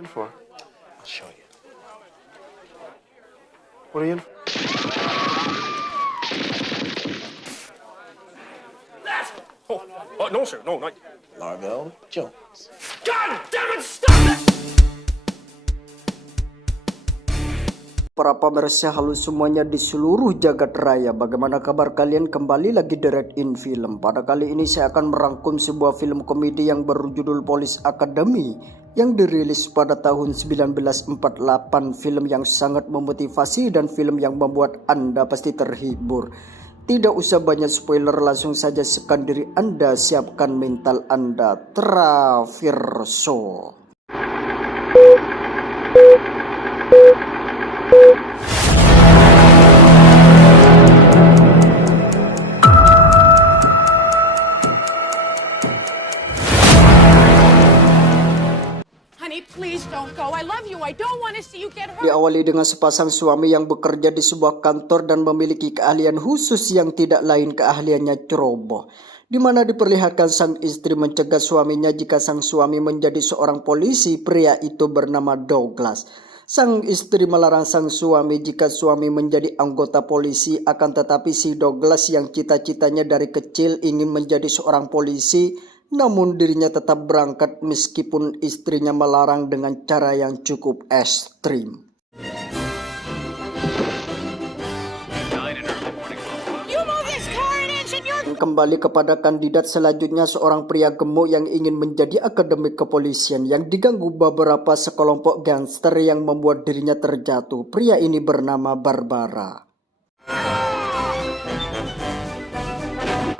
in for? I'll show you. What are you in? Oh, no, sir. No, not Largo Jones. God damn it, stop it! Para pemirsa halus semuanya di seluruh jagat raya, bagaimana kabar kalian? Kembali lagi di Red In Film. Pada kali ini saya akan merangkum sebuah film komedi yang berjudul Police Academy yang dirilis pada tahun 1948. Film yang sangat memotivasi dan film yang membuat Anda pasti terhibur. Tidak usah banyak spoiler, langsung saja sekan diri Anda, siapkan mental Anda. Traverso. Please don't go. I love you. I don't want to see you get hurt. Diawali dengan sepasang suami yang bekerja di sebuah kantor dan memiliki keahlian khusus yang tidak lain keahliannya ceroboh, di mana diperlihatkan sang istri mencegah suaminya jika sang suami menjadi seorang polisi. Pria itu bernama Douglas. Sang istri melarang sang suami jika suami menjadi anggota polisi, akan tetapi si Douglas yang cita-citanya dari kecil ingin menjadi seorang polisi, namun dirinya tetap berangkat meskipun istrinya melarang dengan cara yang cukup ekstrim. Kembali kepada kandidat selanjutnya, seorang pria gemuk yang ingin menjadi akademik kepolisian yang diganggu beberapa sekelompok gangster yang membuat dirinya terjatuh. Pria ini bernama Barbara.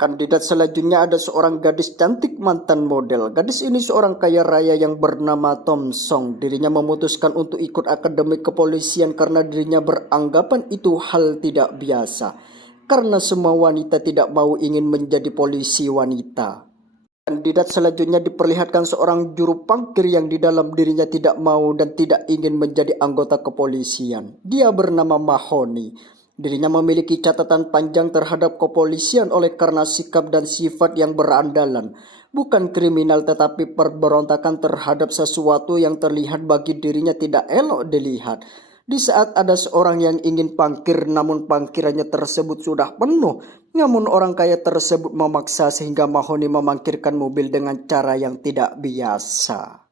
Kandidat selanjutnya ada seorang gadis cantik mantan model. Gadis ini seorang kaya raya yang bernama Tom Song. Dirinya memutuskan untuk ikut akademik kepolisian karena dirinya beranggapan itu hal tidak biasa. Karena semua wanita tidak mau ingin menjadi polisi wanita. Kandidat selanjutnya diperlihatkan seorang juru parkir yang di dalam dirinya tidak mau dan tidak ingin menjadi anggota kepolisian. Dia bernama Mahoney. Dirinya memiliki catatan panjang terhadap kepolisian oleh karena sikap dan sifat yang berandalan. Bukan kriminal tetapi pemberontakan terhadap sesuatu yang terlihat bagi dirinya tidak elok dilihat. Di saat ada seorang yang ingin parkir namun parkirannya tersebut sudah penuh, namun orang kaya tersebut memaksa sehingga Mahoney memangkirkan mobil dengan cara yang tidak biasa.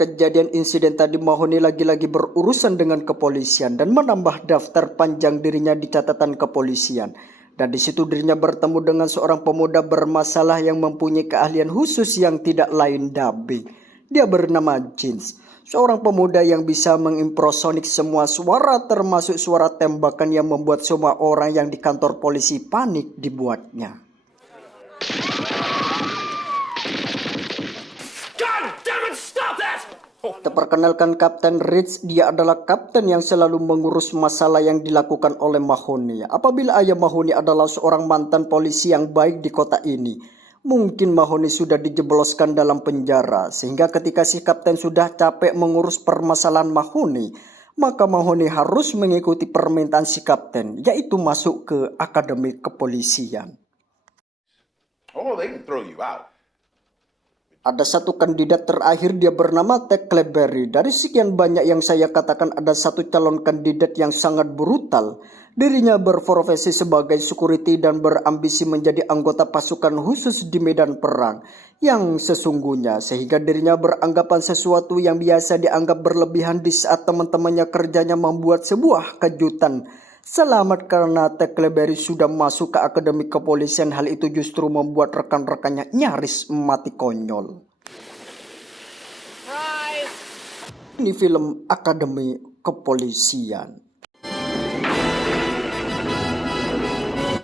Kejadian insiden tadi, Mahoney lagi-lagi berurusan dengan kepolisian dan menambah daftar panjang dirinya di catatan kepolisian. Dan di situ dirinya bertemu dengan seorang pemuda bermasalah yang mempunyai keahlian khusus yang tidak lain dubbing. Dia bernama Jeans, seorang pemuda yang bisa mengimpersonik semua suara termasuk suara tembakan yang membuat semua orang yang di kantor polisi panik dibuatnya. Terperkenalkan Kapten Ritz, dia adalah kapten yang selalu mengurus masalah yang dilakukan oleh Mahoney. Apabila ayah Mahoney adalah seorang mantan polisi yang baik di kota ini, mungkin Mahoney sudah dijebloskan dalam penjara. Sehingga ketika si kapten sudah capek mengurus permasalahan Mahoney, maka Mahoney harus mengikuti permintaan si kapten, yaitu masuk ke akademi kepolisian. Oh, they can throw you out. Ada satu kandidat terakhir, dia bernama Ted Cleberry. Dari sekian banyak yang saya katakan, ada satu calon kandidat yang sangat brutal. Dirinya berprofesi sebagai security dan berambisi menjadi anggota pasukan khusus di medan perang yang sesungguhnya, sehingga dirinya beranggapan sesuatu yang biasa dianggap berlebihan di saat teman-temannya kerjanya membuat sebuah kejutan. Selamat karena Ted Cleberry sudah masuk ke akademi kepolisian. Hal itu justru membuat rekan-rekannya nyaris mati konyol. Ini film akademi kepolisian.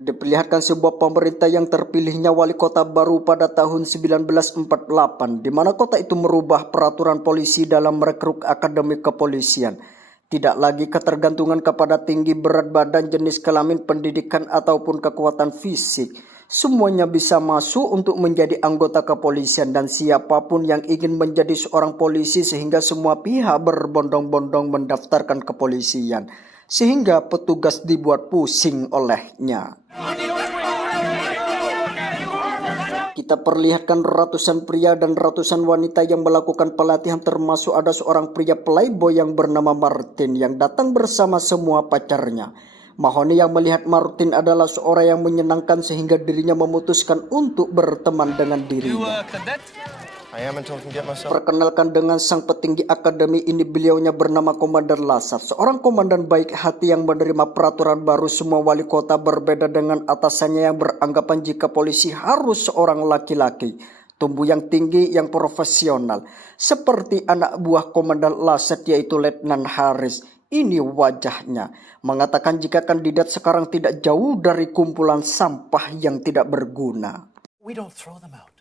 Diperlihatkan sebuah pemerintah yang terpilihnya wali kota baru pada tahun 1948, di mana kota itu merubah peraturan polisi dalam merekrut akademi kepolisian. Tidak lagi ketergantungan kepada tinggi berat badan, jenis kelamin, pendidikan, ataupun kekuatan fisik. Semuanya bisa masuk untuk menjadi anggota kepolisian dan siapapun yang ingin menjadi seorang polisi, sehingga semua pihak berbondong-bondong mendaftarkan kepolisian. Sehingga petugas dibuat pusing olehnya. kita perlihatkan ratusan pria dan ratusan wanita yang melakukan pelatihan, termasuk ada seorang pria playboy yang bernama Martin yang datang bersama semua pacarnya. Mahoney yang melihat Martin adalah seorang yang menyenangkan sehingga dirinya memutuskan untuk berteman dengan dirinya. Perkenalkan dengan sang petinggi akademi ini, beliaunya bernama Komandan Lasat, seorang komandan baik hati yang menerima peraturan baru semua wali kota, berbeda dengan atasannya yang beranggapan jika polisi harus seorang laki-laki, tumbuh yang tinggi, yang profesional, seperti anak buah Komandan Lasat yaitu Letnan Harris. Ini wajahnya, mengatakan jika kandidat sekarang tidak jauh dari kumpulan sampah yang tidak berguna. We don't throw them out.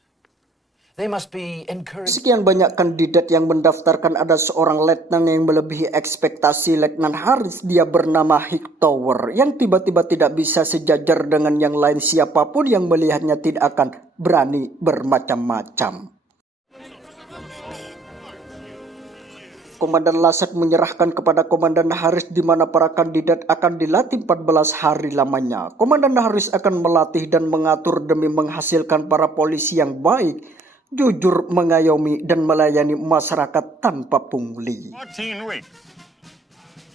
They must be encouraged. Sekian banyak kandidat yang mendaftarkan, ada seorang letnan yang melebihi ekspektasi Letnan Harris. Dia bernama Hightower yang tiba-tiba tidak bisa sejajar dengan yang lain. Siapapun yang melihatnya tidak akan berani bermacam-macam. Komandan Lasat menyerahkan kepada Komandan Harris di mana para kandidat akan dilatih 14 hari lamanya. Komandan Harris akan melatih dan mengatur demi menghasilkan para polisi yang baik, jujur, mengayomi, dan melayani masyarakat tanpa pungli. 14 weeks.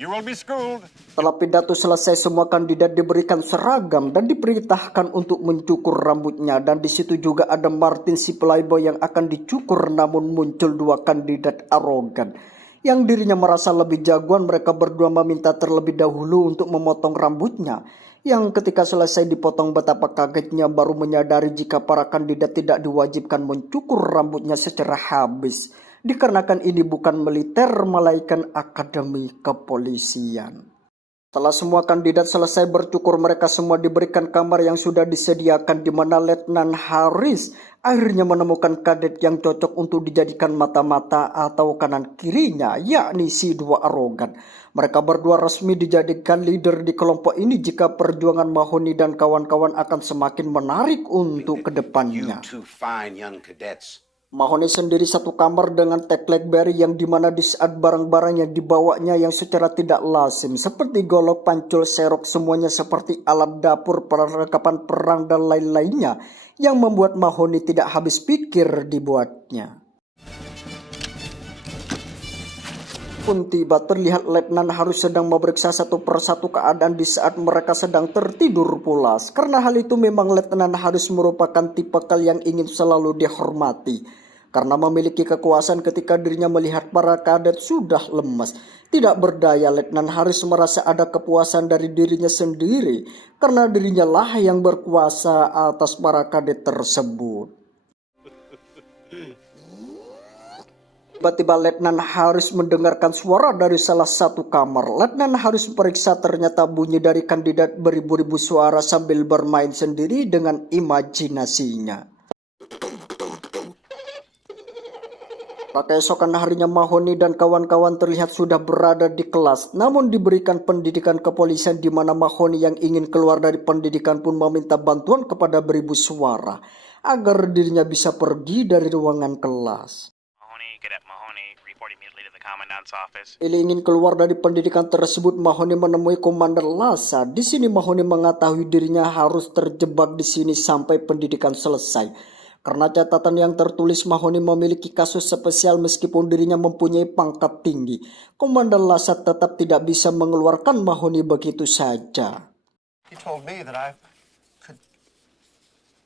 You will be schooled. Setelah pidato selesai, semua kandidat diberikan seragam dan diperintahkan untuk mencukur rambutnya. Dan di situ juga ada Martin si playboy yang akan dicukur, namun muncul dua kandidat arogan yang dirinya merasa lebih jagoan. Mereka berdua meminta terlebih dahulu untuk memotong rambutnya, yang ketika selesai dipotong betapa kagetnya baru menyadari jika para kandidat tidak diwajibkan mencukur rambutnya secara habis, dikarenakan ini bukan militer melainkan akademi kepolisian. Setelah semua kandidat selesai bercukur, mereka semua diberikan kamar yang sudah disediakan, di mana Letnan Harris akhirnya menemukan kadet yang cocok untuk dijadikan mata-mata atau kanan kirinya, yakni si dua arogan. Mereka berdua resmi dijadikan leader di kelompok ini jika perjuangan Mahoney dan kawan-kawan akan semakin menarik untuk kedepannya. You two fine young cadets. Mahoney sendiri satu kamar dengan Tech Blackberry, yang dimana di saat barang-barang yang dibawanya yang secara tidak lazim seperti golok, pancul, serok, semuanya seperti alat dapur, perlengkapan perang dan lain-lainnya yang membuat Mahoney tidak habis pikir dibuatnya. Pun tiba terlihat Letnan Harris sedang memeriksa satu persatu keadaan di saat mereka sedang tertidur pulas. Karena hal itu memang Letnan Harris merupakan tipikal yang ingin selalu dihormati. Karena memiliki kekuasaan ketika dirinya melihat para kadet sudah lemas, tidak berdaya, Letnan Harris merasa ada kepuasan dari dirinya sendiri. Karena dirinya lah yang berkuasa atas para kadet tersebut. Tiba-tiba Letnan Harris mendengarkan suara dari salah satu kamar. Letnan Harris periksa, ternyata bunyi dari kandidat beribu-ribu suara sambil bermain sendiri dengan imajinasinya. Keesokan harinya Mahoney dan kawan-kawan terlihat sudah berada di kelas, namun diberikan pendidikan kepolisian, di mana Mahoney yang ingin keluar dari pendidikan pun meminta bantuan kepada beribu suara agar dirinya bisa pergi dari ruangan kelas. Ili ingin keluar dari pendidikan tersebut, Mahoney menemui Komandan Lasat. Di sini Mahoney mengetahui dirinya harus terjebak di sini sampai pendidikan selesai. Karena catatan yang tertulis, Mahoney memiliki kasus spesial meskipun dirinya mempunyai pangkat tinggi. Komandan Lasat tetap tidak bisa mengeluarkan Mahoney begitu saja. He told me that I could.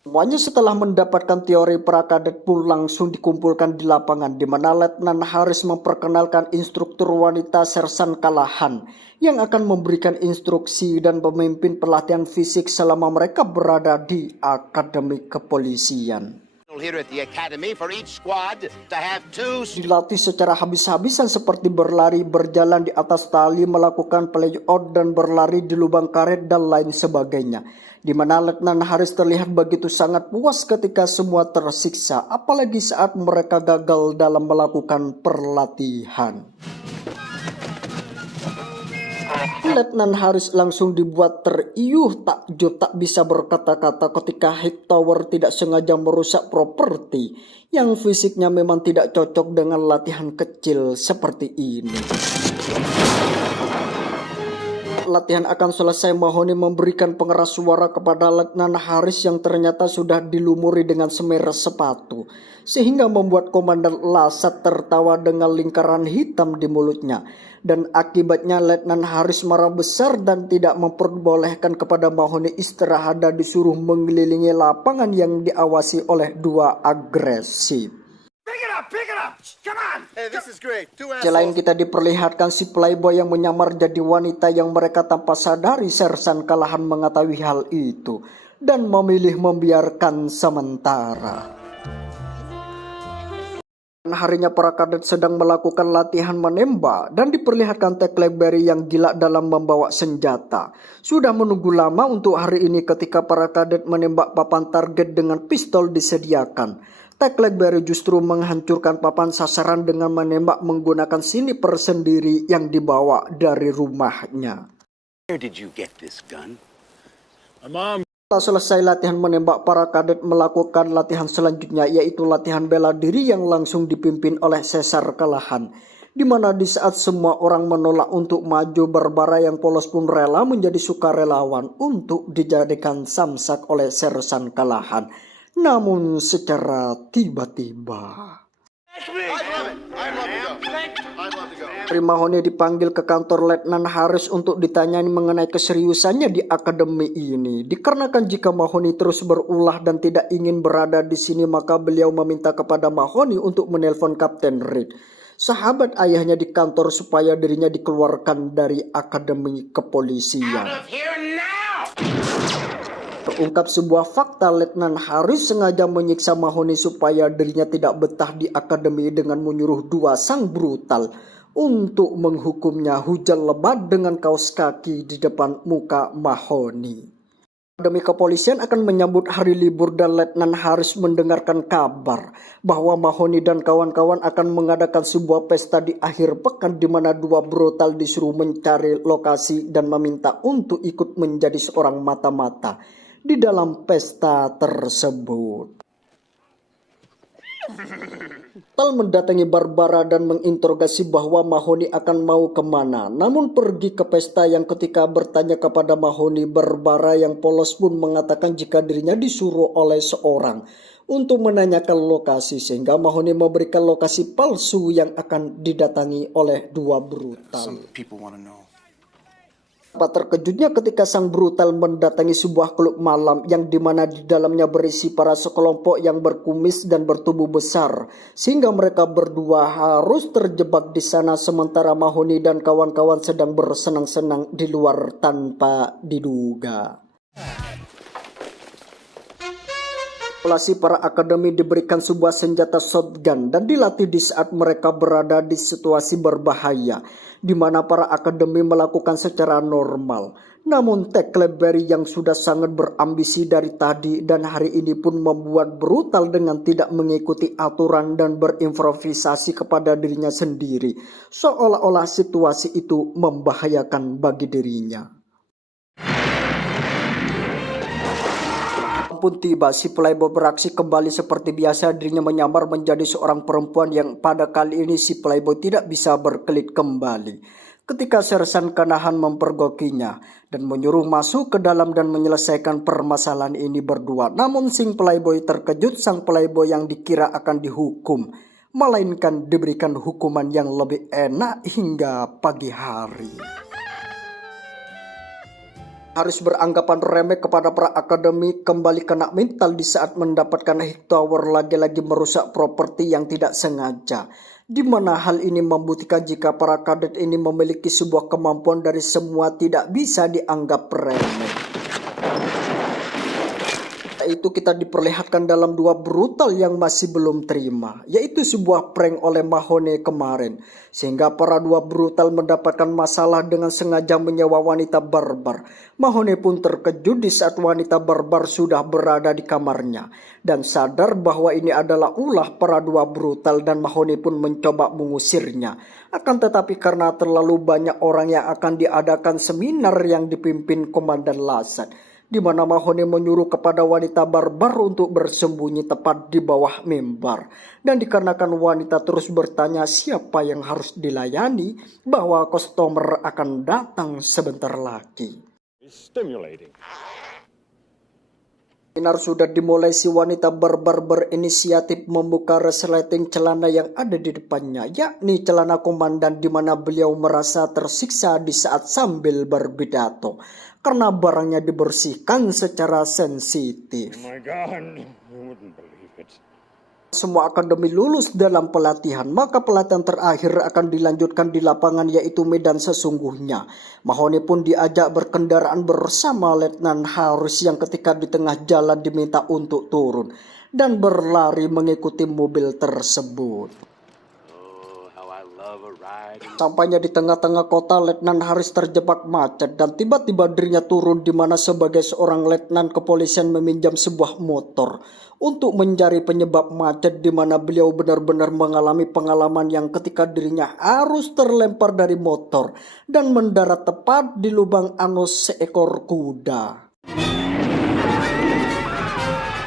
Semuanya setelah mendapatkan teori prakadet pun langsung dikumpulkan di lapangan, di mana Letnan Harris memperkenalkan instruktur wanita Sersan Callahan yang akan memberikan instruksi dan memimpin pelatihan fisik selama mereka berada di akademi kepolisian. Here at the academy for each squad to have two. Dilatih secara habis-habisan seperti berlari, berjalan di atas tali, melakukan play-out dan berlari di lubang karet dan lain sebagainya. Di mana Letnan Harris terlihat begitu sangat puas ketika semua tersiksa, apalagi saat mereka gagal dalam melakukan perlatihan. Letnan Harris langsung dibuat teriuh takjub, tak bisa berkata-kata ketika Hightower tidak sengaja merusak properti yang fisiknya memang tidak cocok dengan latihan kecil seperti ini. Saat latihan akan selesai, Mahoni memberikan pengeras suara kepada Letnan Haris yang ternyata sudah dilumuri dengan semir sepatu, sehingga membuat Komandan Lasat tertawa dengan lingkaran hitam di mulutnya. Dan akibatnya Letnan Haris marah besar dan tidak memperbolehkan kepada Mahoni istirahat dan disuruh mengelilingi lapangan yang diawasi oleh dua agresif. Pick it up! Come on! Hey, this is great. Selain kita diperlihatkan si playboy yang menyamar jadi wanita yang mereka tanpa sadari Sersan Kalahan mengetahui hal itu dan memilih membiarkan sementara. Harinya para kadet sedang melakukan latihan menembak dan diperlihatkan Tackleberry yang gila dalam membawa senjata. Sudah menunggu lama untuk hari ini ketika para kadet menembak papan target dengan pistol disediakan. Tackleberry justru menghancurkan papan sasaran dengan menembak menggunakan sniper sendiri yang dibawa dari rumahnya. Where did you get this gun? Setelah selesai latihan menembak, para kadet melakukan latihan selanjutnya, yaitu latihan bela diri yang langsung dipimpin oleh Sesar Kalahan. Di mana di saat semua orang menolak untuk maju, Barbara yang polos pun rela menjadi sukarelawan untuk dijadikan samsak oleh Sersan Kalahan. Namun secara tiba-tiba Mahoni dipanggil ke kantor Letnan Haris untuk ditanyai mengenai keseriusannya di akademi ini. Dikarenakan jika Mahoni terus berulah dan tidak ingin berada di sini, maka beliau meminta kepada Mahoni untuk menelpon Kapten Reed, sahabat ayahnya di kantor, supaya dirinya dikeluarkan dari akademi kepolisian. Terungkap sebuah fakta, Letnan Haris sengaja menyiksa Mahoni supaya dirinya tidak betah di akademi dengan menyuruh dua sang brutal untuk menghukumnya hujan lebat dengan kaos kaki di depan muka Mahoni. Akademi kepolisian akan menyambut hari libur dan Letnan Haris mendengarkan kabar bahwa Mahoni dan kawan-kawan akan mengadakan sebuah pesta di akhir pekan di mana dua brutal disuruh mencari lokasi dan meminta untuk ikut menjadi seorang mata-mata di dalam pesta tersebut. Tal mendatangi Barbara dan menginterogasi bahwa Mahoni akan mau kemana. Namun pergi ke pesta yang ketika bertanya kepada Mahoni, Barbara yang polos pun mengatakan jika dirinya disuruh oleh seorang untuk menanyakan lokasi, sehingga Mahoni memberikan lokasi palsu yang akan didatangi oleh dua brutal. Some people want to know. Terkejutnya ketika sang brutal mendatangi sebuah klub malam yang dimana di dalamnya berisi para sekelompok yang berkumis dan bertubuh besar, sehingga mereka berdua harus terjebak di sana sementara Mahoni dan kawan-kawan sedang bersenang-senang di luar tanpa diduga. Populasi para akademi diberikan sebuah senjata shotgun dan dilatih di saat mereka berada di situasi berbahaya, di mana para akademi melakukan secara normal. Namun Tackleberry yang sudah sangat berambisi dari tadi dan hari ini pun membuat brutal dengan tidak mengikuti aturan dan berimprovisasi kepada dirinya sendiri, seolah-olah situasi itu membahayakan bagi dirinya. Pun tiba, si playboy beraksi kembali seperti biasa. Dirinya menyamar menjadi seorang perempuan yang pada kali ini si playboy tidak bisa berkelit kembali. Ketika Sersan Kalahan mempergokinya dan menyuruh masuk ke dalam dan menyelesaikan permasalahan ini berdua. Namun si playboy terkejut, sang playboy yang dikira akan dihukum, melainkan diberikan hukuman yang lebih enak hingga pagi hari. Harus beranggapan remeh kepada para akademi kembali kena mental di saat mendapatkan Hightower lagi-lagi merusak properti yang tidak sengaja, di mana hal ini membuktikan jika para kadet ini memiliki sebuah kemampuan dari semua tidak bisa dianggap remeh. Itu kita diperlihatkan dalam dua brutal yang masih belum terima, yaitu sebuah prank oleh Mahoni kemarin, sehingga para dua brutal mendapatkan masalah dengan sengaja menyewa wanita barbar. Mahoni pun terkejut di saat wanita barbar sudah berada di kamarnya dan sadar bahwa ini adalah ulah para dua brutal, dan Mahoni pun mencoba mengusirnya. Akan tetapi karena terlalu banyak orang yang akan diadakan seminar yang dipimpin Komandan Lasat, di mana Mahoni menyuruh kepada wanita barbar untuk bersembunyi tepat di bawah mimbar. Dan dikarenakan wanita terus bertanya siapa yang harus dilayani, bahwa customer akan datang sebentar lagi. Stimulating. Seminar sudah dimulai, si wanita barbar berinisiatif membuka resleting celana yang ada di depannya, yakni celana komandan, di mana beliau merasa tersiksa di saat sambil berpidato karena barangnya dibersihkan secara sensitif. Oh my God, I wouldn't believe it. Semua akademi lulus dalam pelatihan, maka pelatihan terakhir akan dilanjutkan di lapangan, yaitu medan sesungguhnya. Mahoni pun diajak berkendaraan bersama Letnan Harris yang ketika di tengah jalan diminta untuk turun dan berlari mengikuti mobil tersebut. Sampainya di tengah-tengah kota, Letnan Harris terjebak macet dan tiba-tiba dirinya turun, di mana sebagai seorang letnan kepolisian meminjam sebuah motor untuk mencari penyebab macet, di mana beliau benar-benar mengalami pengalaman yang ketika dirinya harus terlempar dari motor dan mendarat tepat di lubang anus seekor kuda.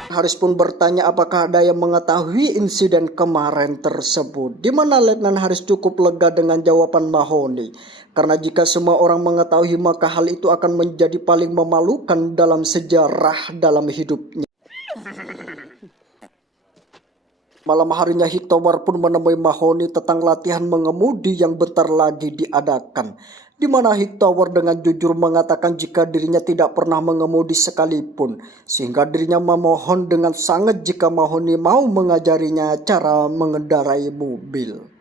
Harris pun bertanya apakah ada yang mengetahui insiden kemarin tersebut, di mana Letnan Harris cukup lega dengan jawaban Mahoni, karena jika semua orang mengetahui maka hal itu akan menjadi paling memalukan dalam sejarah dalam hidupnya. Malam harinya Hiktowar pun menemui Mahoni tentang latihan mengemudi yang bentar lagi diadakan, di mana Hiktowar dengan jujur mengatakan jika dirinya tidak pernah mengemudi sekalipun, sehingga dirinya memohon dengan sangat jika Mahoni mau mengajarinya cara mengendarai mobil.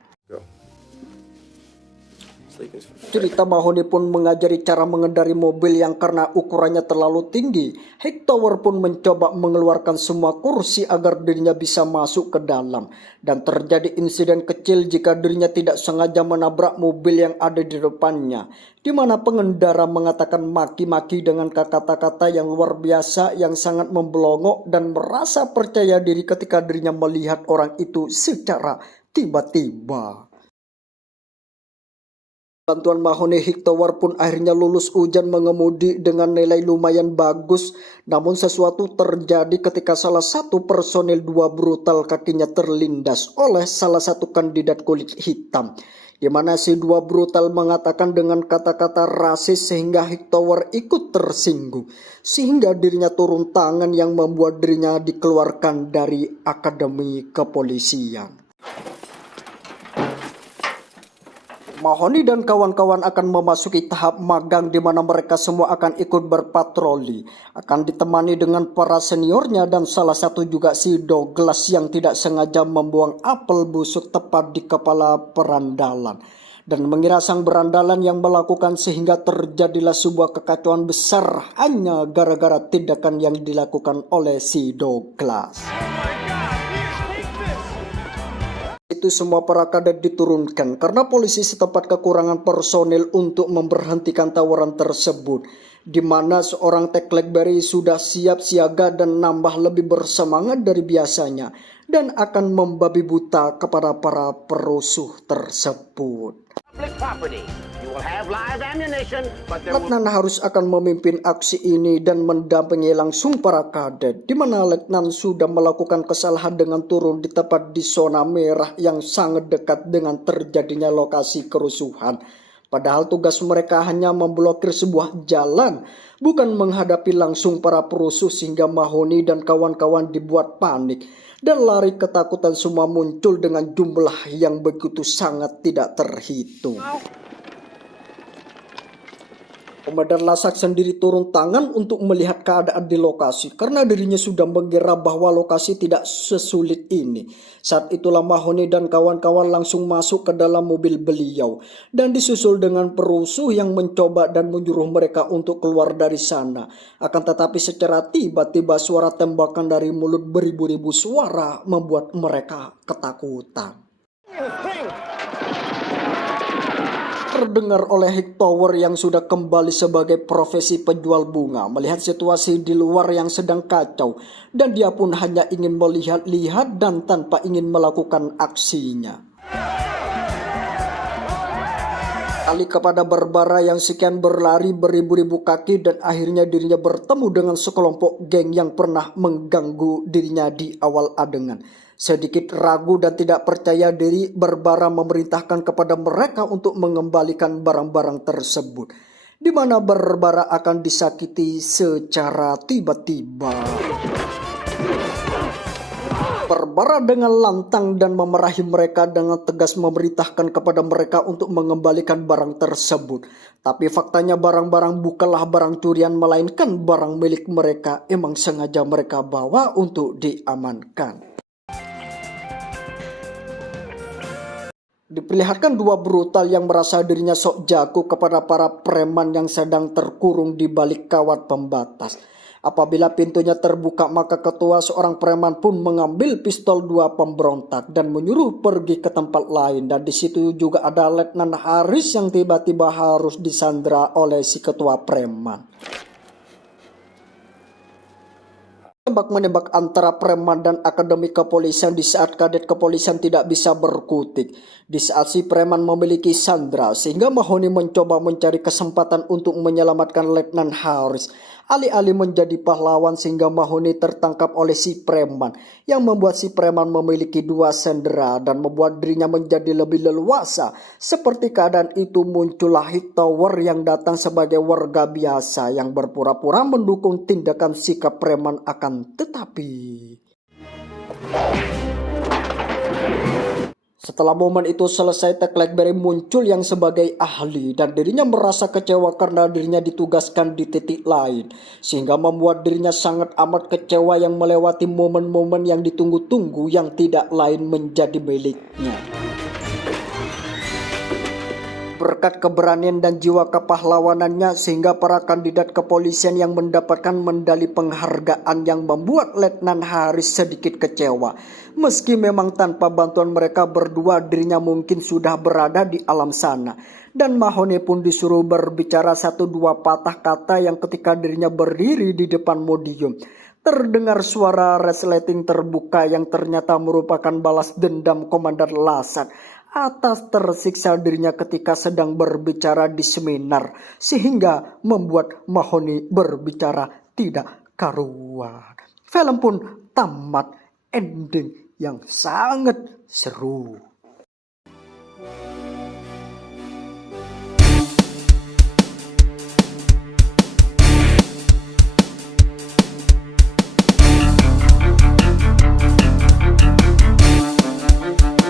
Cerita Mahoni pun mengajari cara mengendari mobil yang karena ukurannya terlalu tinggi, Hiktowar pun mencoba mengeluarkan semua kursi agar dirinya bisa masuk ke dalam. Dan terjadi insiden kecil jika dirinya tidak sengaja menabrak mobil yang ada di depannya, di mana pengendara mengatakan maki-maki dengan kata-kata yang luar biasa yang sangat membelongok dan merasa percaya diri ketika dirinya melihat orang itu secara tiba-tiba. Bantuan Mahoni, Hiktowar pun akhirnya lulus ujian mengemudi dengan nilai lumayan bagus. Namun sesuatu terjadi ketika salah satu personil dua brutal kakinya terlindas oleh salah satu kandidat kulit hitam, di mana si dua brutal mengatakan dengan kata-kata rasis sehingga Hiktowar ikut tersinggung, sehingga dirinya turun tangan yang membuat dirinya dikeluarkan dari akademi kepolisian. Mahoni dan kawan-kawan akan memasuki tahap magang, di mana mereka semua akan ikut berpatroli, akan ditemani dengan para seniornya dan salah satu juga si Douglas yang tidak sengaja membuang apel busuk tepat di kepala perandalan dan mengira sang berandalan yang melakukan, sehingga terjadilah sebuah kekacauan besar hanya gara-gara tindakan yang dilakukan oleh si Douglas. Itu semua para kadet diturunkan karena polisi setempat kekurangan personil untuk memberhentikan tawaran tersebut, di mana seorang Tech Blackberry sudah siap siaga dan nambah lebih bersemangat dari biasanya dan akan membabi buta kepada para perusuh tersebut. Letnan Harris akan memimpin aksi ini dan mendampingi langsung para kadet, di mana Letnan sudah melakukan kesalahan dengan turun di tempat di zona merah yang sangat dekat dengan terjadinya lokasi kerusuhan. Padahal tugas mereka hanya memblokir sebuah jalan, bukan menghadapi langsung para perusuh, sehingga Mahoni dan kawan-kawan dibuat panik dan lari ketakutan semua muncul dengan jumlah yang begitu sangat tidak terhitung. Komandan Lasak sendiri turun tangan untuk melihat keadaan di lokasi karena dirinya sudah mengira bahwa lokasi tidak sesulit ini. Saat itulah Mahoni dan kawan-kawan langsung masuk ke dalam mobil beliau dan disusul dengan perusuh yang mencoba dan menyuruh mereka untuk keluar dari sana. Akan tetapi secara tiba-tiba suara tembakan dari mulut beribu-ribu suara membuat mereka ketakutan. Terdengar oleh Hiktowar yang sudah kembali sebagai profesi penjual bunga, melihat situasi di luar yang sedang kacau, dan dia pun hanya ingin melihat-lihat dan tanpa ingin melakukan aksinya. Kali kepada Barbara yang sekian berlari beribu-ribu kaki dan akhirnya dirinya bertemu dengan sekelompok geng yang pernah mengganggu dirinya di awal adegan. Sedikit ragu dan tidak percaya diri, Barbara memerintahkan kepada mereka untuk mengembalikan barang-barang tersebut, di mana Barbara akan disakiti secara tiba-tiba. Barbara dengan lantang dan memarahi mereka dengan tegas memerintahkan kepada mereka untuk mengembalikan barang tersebut. Tapi faktanya barang-barang bukanlah barang curian melainkan barang milik mereka. Emang sengaja mereka bawa untuk diamankan. Diperlihatkan dua brutal yang merasa dirinya sok jago kepada para preman yang sedang terkurung di balik kawat pembatas. Apabila pintunya terbuka, maka ketua seorang preman pun mengambil pistol dua pemberontak dan menyuruh pergi ke tempat lain. Dan di situ juga ada Letnan Haris yang tiba-tiba harus disandra oleh si ketua preman. Tembak-menembak antara preman dan akademi kepolisian di saat kadet kepolisian tidak bisa berkutik. Di saat si preman memiliki sandra, sehingga Mahoni mencoba mencari kesempatan untuk menyelamatkan Letnan Haris. Alih-alih menjadi pahlawan sehingga Mahoni tertangkap oleh si preman, yang membuat si preman memiliki dua sandera dan membuat dirinya menjadi lebih leluasa. Seperti keadaan itu muncullah Hightower yang datang sebagai warga biasa yang berpura-pura mendukung tindakan sikap preman, akan tetapi setelah momen itu selesai, Ted Blackberry muncul yang sebagai ahli dan dirinya merasa kecewa karena dirinya ditugaskan di titik lain, sehingga membuat dirinya sangat amat kecewa yang melewati momen-momen yang ditunggu-tunggu yang tidak lain menjadi miliknya. Berkat keberanian dan jiwa kepahlawanannya, sehingga para kandidat kepolisian yang mendapatkan medali penghargaan yang membuat Letnan Haris sedikit kecewa. Meski memang tanpa bantuan mereka berdua dirinya mungkin sudah berada di alam sana. Dan Mahoni pun disuruh berbicara satu dua patah kata yang ketika dirinya berdiri di depan podium terdengar suara resleting terbuka yang ternyata merupakan balas dendam Komandan Lasat atas tersiksa dirinya ketika sedang berbicara di seminar, sehingga membuat Mahoni berbicara tidak karuan. Film pun tamat, ending yang sangat seru.